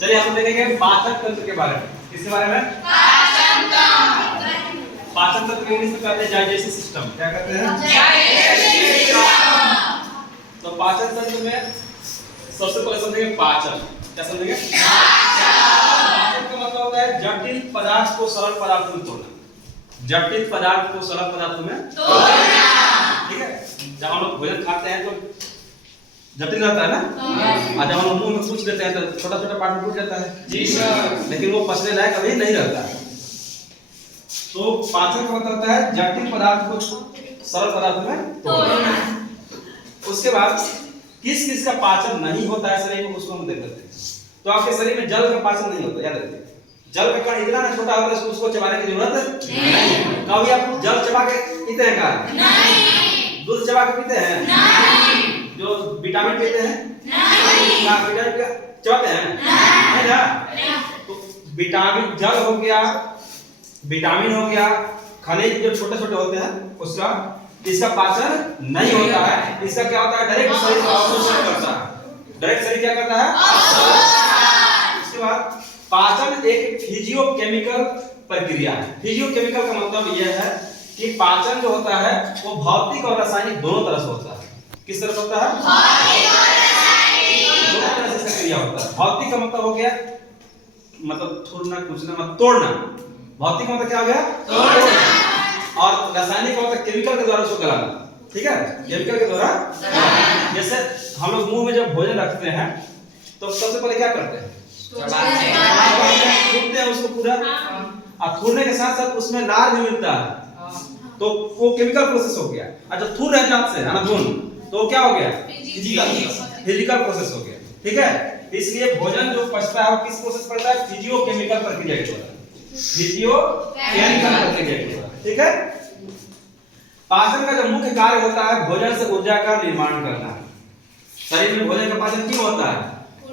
चलिए हम देखेंगे पाचन तंत्र के बारे में। किसके बारे में? पाचन तंत्र इंग्लिश में कहते हैं डाइजेस्टिव सिस्टम। क्या कहते हैं? तो पाचन तंत्र में सबसे पहले समझेंगे पाचन। क्या समझेंगे? पाचन का मतलब होता है जटिल पदार्थ को सरल पदार्थ में तोड़ना। जटिल पदार्थ को सरल पदार्थ में तोड़ना। ठीक है? जब हम लोग भोजन खाते हैं तो जटिल रहता है ना, और जब हम मुंह में कुछ देते हैं तो छोटा छोटा पार्ट में टूट जाता है। जी सर। लेकिन वो पचने लायक कभी नहीं रहता है। तो पाचन का मतलब होता है जटिल पदार्थ को सरल पदार्थ में तोड़ना। उसके बाद किस किस का पाचन नहीं होता है शरीर में, उसको हम देख लेते हैं। तो आपके शरीर में जल का पाचन नहीं होता, याद रखिए। जल का कण इतना ना छोटा होता है उसको चबाने की जरूरत नहीं। कभी आप जल चबा के पीते हैं क्या? नहीं। दूध चबा के पीते हैं? नहीं। जो विटामिन पीते हैं? नहीं। विटामिन चबाते हैं? नहीं ना। तो विटामिन जल हो गया, विटामिन हो गया, खनिज जो छोटे छोटे होते हैं उसका इसका पाचन नहीं होता है। इसका क्या होता है? डायरेक्ट शरीर का अवशोषण करता है। डायरेक्ट शरीर क्या करता है? इसके बाद पाचन एक फिजियोकेमिकल प्रक्रिया है। फिजियोकेमिकल का मतलब यह है कि पाचन जो होता है वो भौतिक और रासायनिक दोनों तरह से होता है। किस तरह से होता है? दोनों तरह से क्रिया होता है। भौतिक का मतलब हो गया मतलब थोड़ना कुचना मतलब तोड़ना। भौतिक का मतलब क्या हो गया? तोड़ना। और रासायनिक का मतलब केमिकल के द्वारा उसको गलाना। ठीक है? केमिकल के द्वारा जैसे हम लोग मुंह में जब भोजन रखते हैं तो सबसे पहले क्या करते हैं? थूकते हैं उसको पूरा, और थूकने के साथ साथ उसमें लार भी मिलता है, तो वो केमिकल प्रोसेस हो गया। और जब थूक रहे हैं से ना धुन, तो क्या हो गया? फिजिकल प्रोसेस हो गया। ठीक है? इसलिए भोजन जो पचता है वो किस प्रोसेस पड़ता है? फिजियोकेमिकल प्रक्रिया के द्वारा। फिजियोकेमिकल प्रक्रिया के द्वारा। ठीक है? पाचन का जो मुख्य कार्य होता है भोजन से ऊर्जा का निर्माण करना। शरीर में भोजन का पाचन क्यों होता है?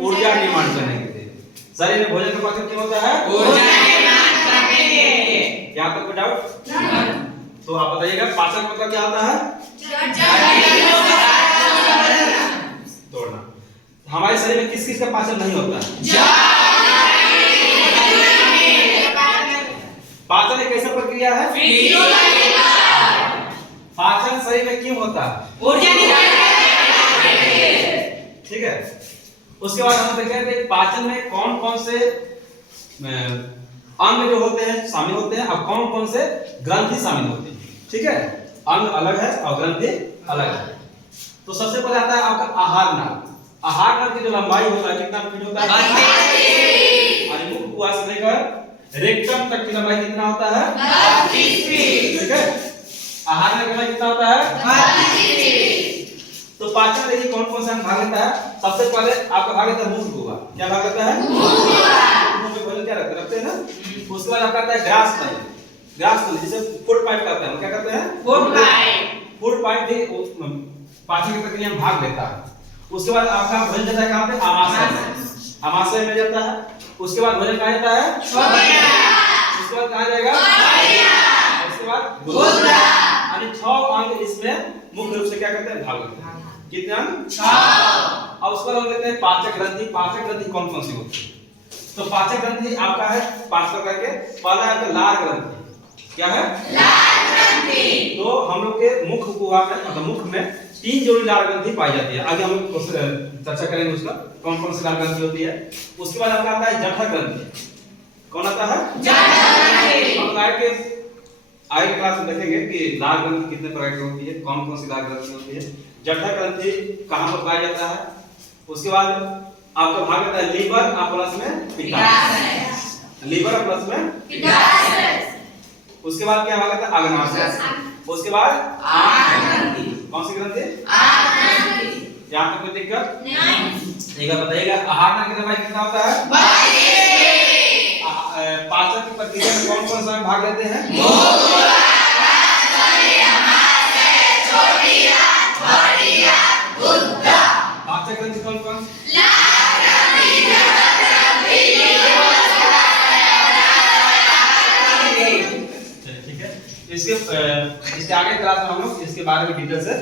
ऊर्जा निर्माण करने के लिए। शरीर में भोजन का पाचन क्यों होता है? ऊर्जा निर्माण करने के लिए। क्या आपको कोई डाउट? तो आप बताइएगा पाचन का मतलब क्या होता है? तोड़ना। हमारे शरीर में किस किस का पाचन नहीं होता है? पाचन एक ऐसा प्रक्रिया है। पाचन शरीर में क्यों होता है? ऊर्जा निर्माण करने के लिए। ठीक है? उसके बाद हम देखेंगे पाचन में कौन कौन से अंग जो होते हैं शामिल होते हैं और कौन कौन से ग्रंथि शामिल होते हैं। ठीक है? अंग अलग है और ग्रंथि अलग है। तो सबसे पहले आता है आपका आहार नाल। आहार नाल की जो लंबाई होता है कितना फीट होता है? 32 और मुख कुआ से लेकर रेक्टम तक की लंबाई कितना होता है? 32 फीट। ठीक है? आहार नाल की लंबाई कितना होता है? 32 फीट। तो पाचन देखिए कौन कौन सा भाग लेता है। सबसे पहले आपका भाग लेता है मुख कुआ। क्या भाग लेता है? मुख कुआ। मुंह में भोजन क्या रखते हैं ना। उसके बाद आपका आता है ग्रास लाइन। ग्रास लाइन जिसे फूड पाइप कहते हैं। क्या कहते हैं? Food pipe. फूड पाइप भी पाचन की प्रक्रिया में भाग लेता है। उसके बाद आपका भोजन जाता है कहां पे? आमाशय में। आमाशय में जाता है। उसके बाद भोजन कहां जाता है? छोड़िया। उसके बाद कहां जाएगा? छोड़िया। उसके बाद गुर्दा। यानी 6 अंग इसमें मुख्य रूप से क्या करते हैं? भाग लेते हैं। कितने अंग? 6। अब उसके बाद हम देखते हैं पाचक ग्रंथि। पाचक ग्रंथि कौन कौन सी होती है? तो पाचक ग्रंथि आपका है 5 प्रकार के। पहला है तो लार ग्रंथि। क्या है? लार ग्रंथि। तो हम लोग के मुख कुआ में मतलब मुख में 3 जोड़ी लार ग्रंथि पाई जाती है। आगे हम लोग चर्चा करेंगे उसका कौन कौन सी लार ग्रंथि होती है। उसके बाद आपका आता है जठर ग्रंथि। कौन आता है? जठर ग्रंथि। हम आगे क्लास में देखेंगे कि लार ग्रंथि कितने प्रकार की होती है, कौन कौन सी लार ग्रंथि होती है। जठर ग्रंथि कहां पर पाया जाता है? उसके बाद आपका भाग आता है लीवर और प्लस में पित्ताशय। लीवर और प्लस में पित्ताशय। उसके बाद क्या भाग आता है? अग्नाशय। उसके बाद आंत ग्रंथि। कौन सी ग्रंथि? आंत ग्रंथि। यहां पे कोई दिक्कत नहीं। एक बार बताइएगा आहार नाल की लंबाई कितना होता है? 32। पाचन की प्रक्रिया में कौन कौन सा भाग लेते हैं? पाचक ग्रंथि कौन कौन? ठीक है? इसके आगे क्लास में हम लोग इसके बारे में डिटेल से